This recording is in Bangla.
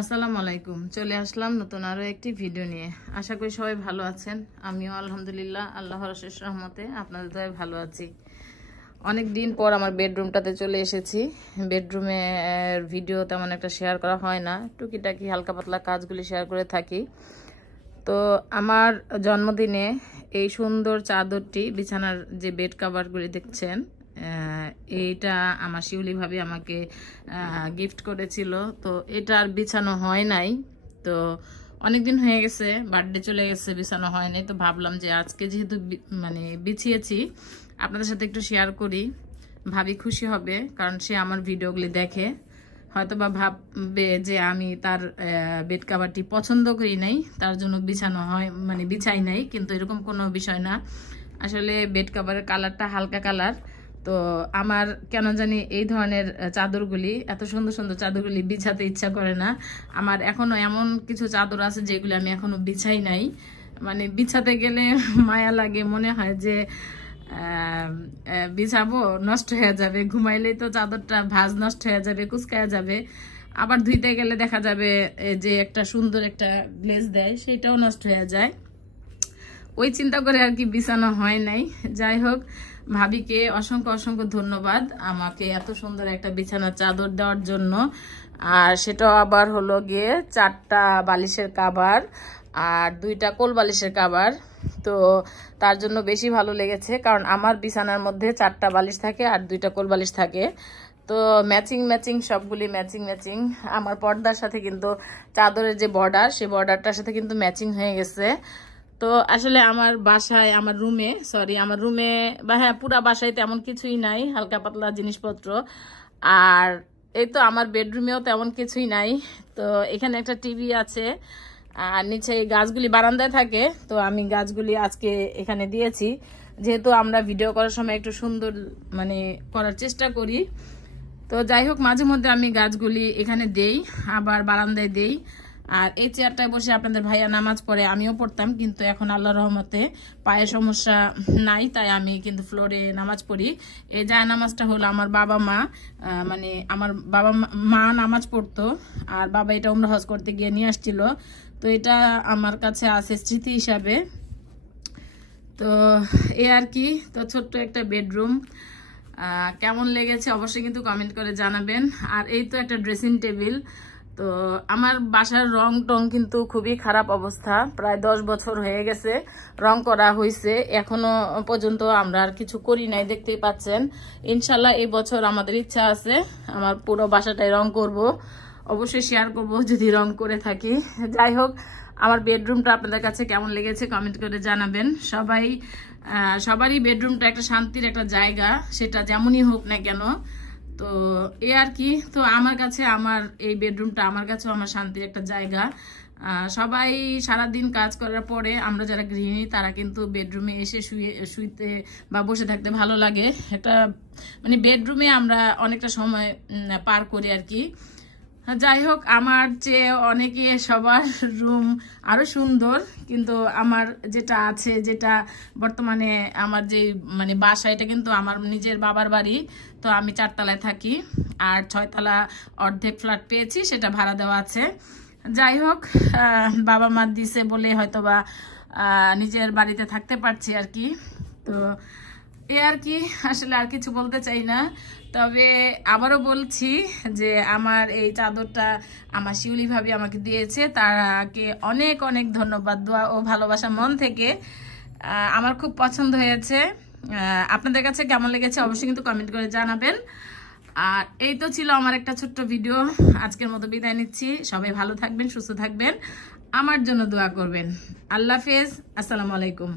আসসালামু আলাইকুম। চলে আসলাম নতুন আরো একটি ভিডিও নিয়ে। আশা করি সবাই ভালো আছেন। আমিও আলহামদুলিল্লাহ আল্লাহর অশেষ রহমতে আপনাদের দয়ায় ভালো আছি। অনেক দিন পর আমার বেডরুমটাতে চলে এসেছি। বেডরুমে ভিডিও তেমন একটা শেয়ার করা হয় না, টুকিটাকি হালকা পাতলা কাজগুলি শেয়ার করে থাকি। তো আমার জন্মদিনে এই সুন্দর চাদরটি, বিছানার যে বেড কাভারগুলি দেখছেন, এইটা আমার শিউলি ভাবি আমাকে গিফট করেছিল। তো এটা আর বিছানো হয় নাই। তো অনেকদিন হয়ে গেছে, বার্থডে চলে গেছে, বিছানো হয় নাই। তো ভাবলাম যে আজকে যেহেতু মানে বিছিয়েছি, আপনাদের সাথে একটু শেয়ার করি। ভাবি খুশি হবে, কারণ সে আমার ভিডিওগুলি দেখে। হয়তো বা ভাববে যে আমি তার বেড কাভারটি পছন্দ করি নাই, তার জন্য বিছানো হয়, মানে বিছাই নাই। কিন্তু এরকম কোনো বিষয় না। আসলে বেড কাভারের কালারটা হালকা কালার। তো আমার কেন জানি এই ধরনের চাদরগুলি, এত সুন্দর সুন্দর চাদরগুলি বিছাতে ইচ্ছা করে না। আমার এখনো এমন কিছু চাদর আছে যেগুলি আমি এখনো বিছাই নাই। মানে বিছাতে গেলে মায়া লাগে, মনে হয় যে বিছাবো, নষ্ট হয়ে যাবে, ঘুমাইলেই তো চাদরটা ভাঁজ নষ্ট হয়ে যাবে, কুচকায়া যাবে। আবার ধুইতে গেলে দেখা যাবে যে একটা সুন্দর একটা গ্লেজ দেয়, সেটাও নষ্ট হয়ে যায়। ওই চিন্তা করে আর কি বিছানো হয় নাই। যাই হোক, ভাবিকে অসংখ্য অসংখ্য ধন্যবাদ আমাকে এত সুন্দর একটা বিছানার চাদর দেওয়ার জন্য। আর সেটাও আবার হলো গিয়ে 4টা বালিশের কাভার আর 2টা কোল বালিশের কাভার। তো তার জন্য বেশি ভালো লেগেছে, কারণ আমার বিছানার মধ্যে 4টা বালিশ থাকে আর 2টা কোল বালিশ থাকে। তো ম্যাচিং ম্যাচিং, সবগুলি ম্যাচিং ম্যাচিং। আমার পর্দার সাথে কিন্তু চাদরের যে বর্ডার, সেই বর্ডারটার সাথে কিন্তু ম্যাচিং হয়ে গেছে। তো আসলে আমার বাসায়, আমার রুমে বা হ্যাঁ, পুরা বাসায় তেমন কিছুই নাই, হালকা পাতলা জিনিসপত্র। আর এই তো আমার বেডরুমেও তেমন কিছুই নাই। তো এখানে একটা টিভি আছে, আর নিচে এই গাছগুলি বারান্দায় থাকে। তো আমি গাছগুলি আজকে এখানে দিয়েছি, যেহেতু আমরা ভিডিও করার সময় একটু সুন্দর মানে করার চেষ্টা করি। তো যাই হোক, মাঝে মধ্যে আমি গাছগুলি এখানে দেই, আবার বারান্দায় দেই। আর এই চেয়ারটায় বসে আপনাদের ভাইয়া নামাজ পড়ে, আমিও পড়তাম, কিন্তু এখন আল্লাহর রহমতে পায়ে সমস্যা নাই, তাই আমি কিন্তু ফ্লোরে নামাজ পড়ি। এই যায় নামাজটা হলো আমার বাবা মা, মানে আমার বাবা মা নামাজ পড়তো, আর বাবা এটা উমরা হজ করতে গিয়ে নিয়ে আসছিল। তো এটা আমার কাছে আছে স্মৃতি হিসাবে। তো এ আর কি। তো ছোট্ট একটা বেডরুম, কেমন লেগেছে অবশ্যই কিন্তু কমেন্ট করে জানাবেন। আর এই তো একটা ড্রেসিং টেবিল। তো আমার বাসার রং টং কিন্তু খুবই খারাপ অবস্থা, প্রায় 10 বছর হয়ে গেছে রং করা হয়েছে, এখনো পর্যন্ত আমরা আর কিছু করি নাই, দেখতেই পাচ্ছেন। ইনশাল্লাহ এই বছর আমাদের ইচ্ছা আছে আমার পুরো বাসাটাই রং করব, অবশ্যই শেয়ার করব যদি রং করে থাকি। যাই হোক, আমার বেডরুমটা আপনাদের কাছে কেমন লেগেছে কমেন্ট করে জানাবেন। সবারই বেডরুমটা একটা শান্তির একটা জায়গা, সেটা যেমনই হোক না কেন। তো এ আর কি। তো আমার কাছে আমার এই বেডরুমটা আমার কাছেও আমার শান্তির একটা জায়গা। সবাই সারাদিন কাজ করার পরে আমরা যারা গৃহিণী, তারা কিন্তু বেডরুমে এসে শুইতে বা বসে থাকতে ভালো লাগে। একটা মানে বেডরুমে আমরা অনেকটা সময় পার করি আর কি। যাই হোক, আমার চেয়ে অনেকে সবার রুম আরো সুন্দর, কিন্তু আমার যেটা আছে, যেটা বর্তমানে আমার যে মানে বাসা, এটা কিন্তু আমার নিজের বাবার বাড়ি। তো আমি 4 তলায় থাকি, আর 6 তলা অর্ধেক ফ্ল্যাট পেয়েছি, সেটা ভাড়া দেওয়া আছে। যাই হোক, বাবা মা দিছে বলে হয়তোবা নিজের বাড়িতে থাকতে পারছি আর কি। তো এ আর কি, আসলে আর কিছু বলতে চাই না। তবে আবারও বলছি যে আমার এই চাদরটা আমার শিউলি ভাবি আমাকে দিয়েছে, তাকে অনেক অনেক ধন্যবাদ, দোয়া ও ভালোবাসা মন থেকে। আমার খুব পছন্দ হয়েছে। আপনাদের কাছে কেমন লেগেছে অবশ্যই কিন্তু কমেন্ট করে জানাবেন। আর এই তো ছিল আমার একটা ছোট্ট ভিডিও। আজকের মতো বিদায় নিচ্ছি। সবাই ভালো থাকবেন, সুস্থ থাকবেন, আমার জন্য দোয়া করবেন। আল্লাহ হাফেজ, আসসালামু আলাইকুম।